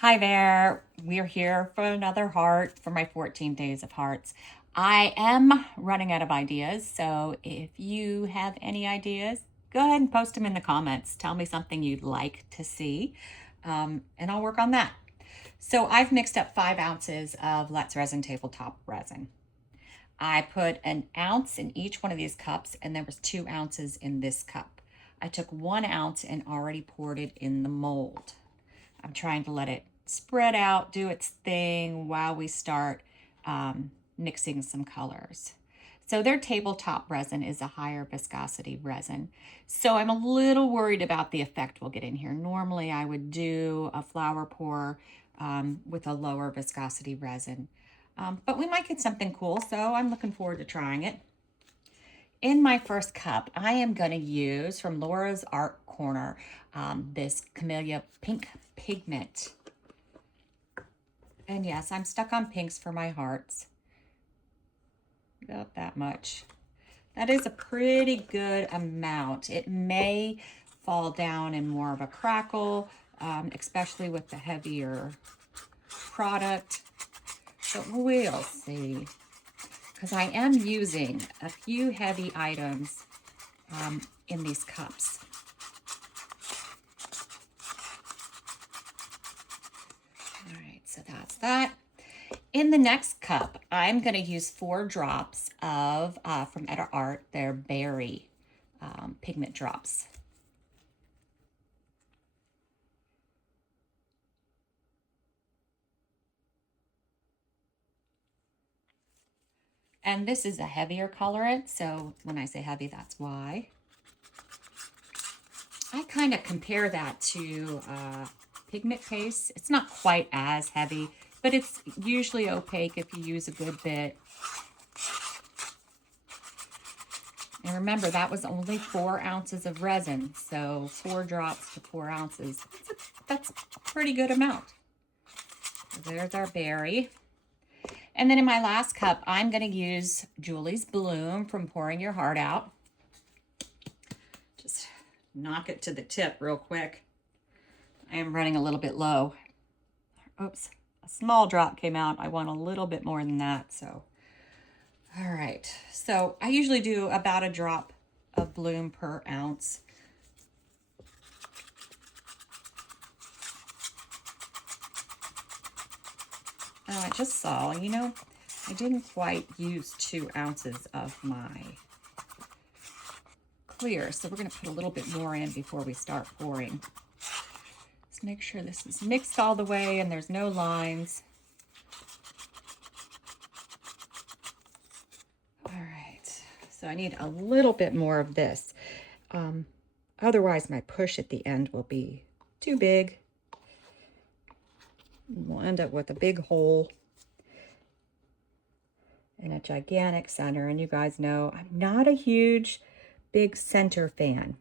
Hi there. We're here for another heart for my 14 days of hearts. I am running out of ideas, so if you have any ideas, go ahead and post them in the comments. Tell me something you'd like to see, and I'll work on that. So I've mixed up 5 ounces of Let's Resin tabletop resin. I put an ounce in each one of these cups, and there was 2 ounces in this cup. I took 1 ounce and already poured it in the mold. I'm trying to let it spread out, do its thing while we start mixing some colors. So their tabletop resin is a higher viscosity resin. So I'm a little worried about the effect we'll get in here. Normally I would do a flower pour with a lower viscosity resin. But we might get something cool, so I'm looking forward to trying it. In my first cup, I am going to use from Laura's Art Corner this Camellia Pink Pigment. And yes, I'm stuck on pinks for my hearts. About that much. That is a pretty good amount. It may fall down in more of a crackle, especially with the heavier product. But we'll see. Because I am using a few heavy items in these cups. All right, so that's that. In the next cup, I'm going to use 4 drops of, from Art, their berry pigment drops. And this is a heavier colorant, so when I say heavy, that's why. I kind of compare that to pigment paste. It's not quite as heavy, but it's usually opaque if you use a good bit. And remember, that was only 4 ounces of resin, so 4 drops to 4 ounces. That's a pretty good amount. So there's our berry. And then in my last cup, I'm going to use Julie's Bloom from Pouring Your Heart Out. Just knock it to the tip real quick. I am running a little bit low. Oops, a small drop came out. I want a little bit more than that, so. All right, so I usually do about a drop of bloom per ounce. Oh, I just saw, you know, I didn't quite use 2 ounces of my clear, so we're going to put a little bit more in before we start pouring. Let's make sure this is mixed all the way and there's no lines. All right, so I need a little bit more of this. Otherwise, my push at the end will be too big. We'll end up with a big hole and a gigantic center. And you guys know I'm not a huge, big center fan.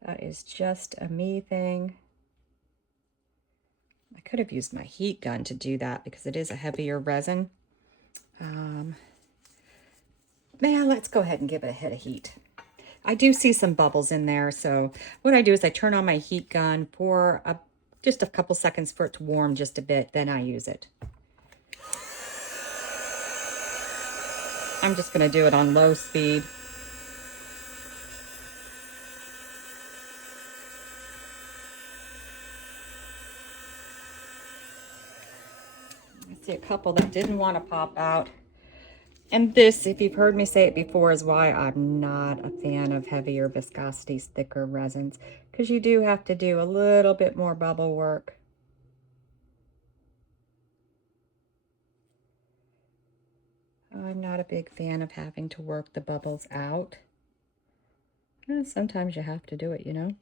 That is just a me thing. I could have used my heat gun to do that because it is a heavier resin. Man, let's go ahead and give it a hit of heat. I do see some bubbles in there, so what I do is I turn on my heat gun for just a couple seconds for it to warm just a bit, then I use it. I'm just going to do it on low speed. I see a couple that didn't want to pop out. And this, if you've heard me say it before, is why I'm not a fan of heavier viscosities, thicker resins, because you do have to do a little bit more bubble work. I'm not a big fan of having to work the bubbles out. Sometimes you have to do it, you know.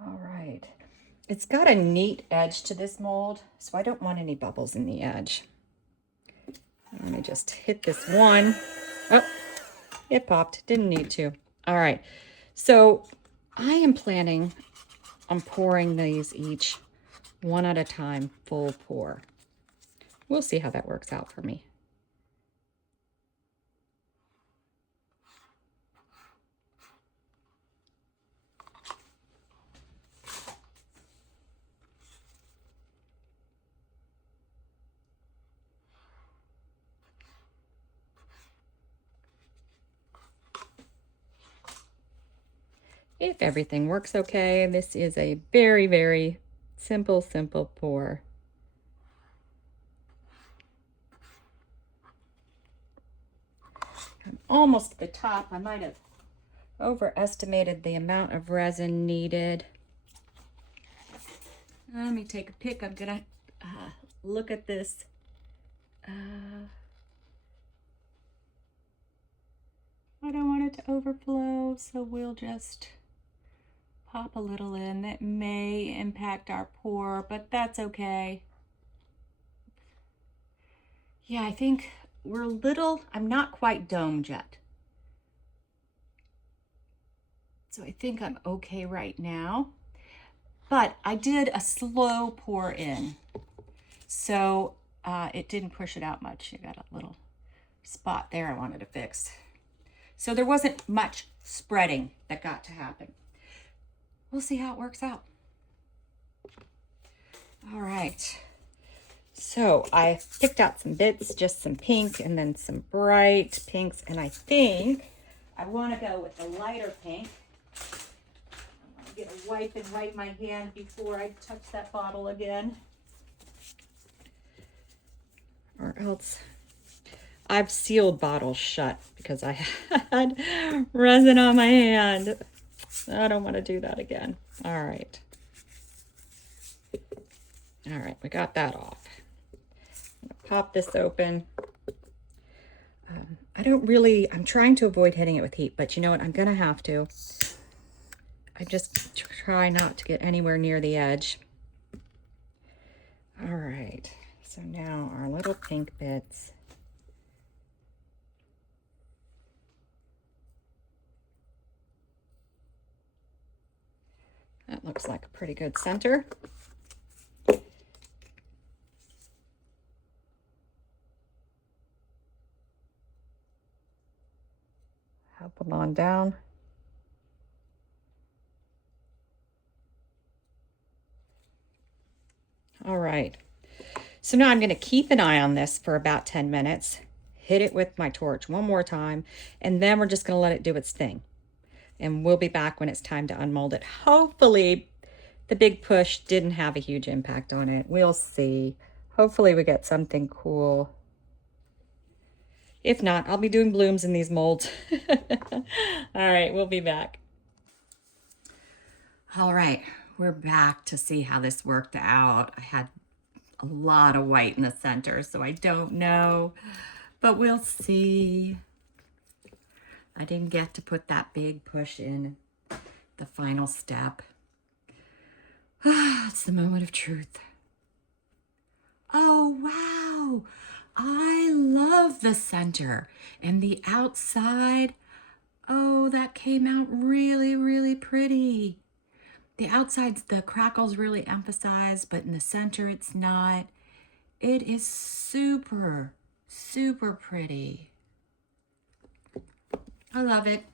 All right. It's got a neat edge to this mold, so I don't want any bubbles in the edge. Let me just hit this one. Oh, it popped. Didn't need to. All right. So I am planning on pouring these each one at a time, full pour. We'll see how that works out for me. If everything works okay, this is a very, very simple pour. I'm almost at the top. I might have overestimated the amount of resin needed. Let me take a pick. I'm gonna look at this. I don't want it to overflow, so we'll just pop a little in. That may impact our pour, but that's okay. Yeah, I think we're a little, I'm not quite domed yet. So I think I'm okay right now. But I did a slow pour in, so it didn't push it out much. You got a little spot there I wanted to fix. So there wasn't much spreading that got to happen. We'll see how it works out. All right. So I picked out some bits, just some pink and then some bright pinks. And I think I want to go with the lighter pink. I'm going to get a wipe and wipe my hand before I touch that bottle again. Or else I've sealed bottles shut because I had resin on my hand. I don't want to do that again. All right. All right, we got that off. Pop this open. I'm trying to avoid hitting it with heat, but you know what? I'm gonna have to. I just try not to get anywhere near the edge. All right, so now our little pink bits. That looks like a pretty good center. Help them on down. All right, so now I'm going to keep an eye on this for about 10 minutes, hit it with my torch one more time, and then we're just going to let it do its thing. And we'll be back when it's time to unmold it. Hopefully the big push didn't have a huge impact on it. We'll see. Hopefully we get something cool. If not, I'll be doing blooms in these molds. All right, we'll be back. All right, we're back to see how this worked out. I had a lot of white in the center, so I don't know, but we'll see. I didn't get to put that big push in the final step. It's the moment of truth. Oh, wow. I love the center and the outside. Oh, that came out really, really pretty. The outside's, the crackle's really emphasized, but in the center it's not. It is super, super pretty. I love it.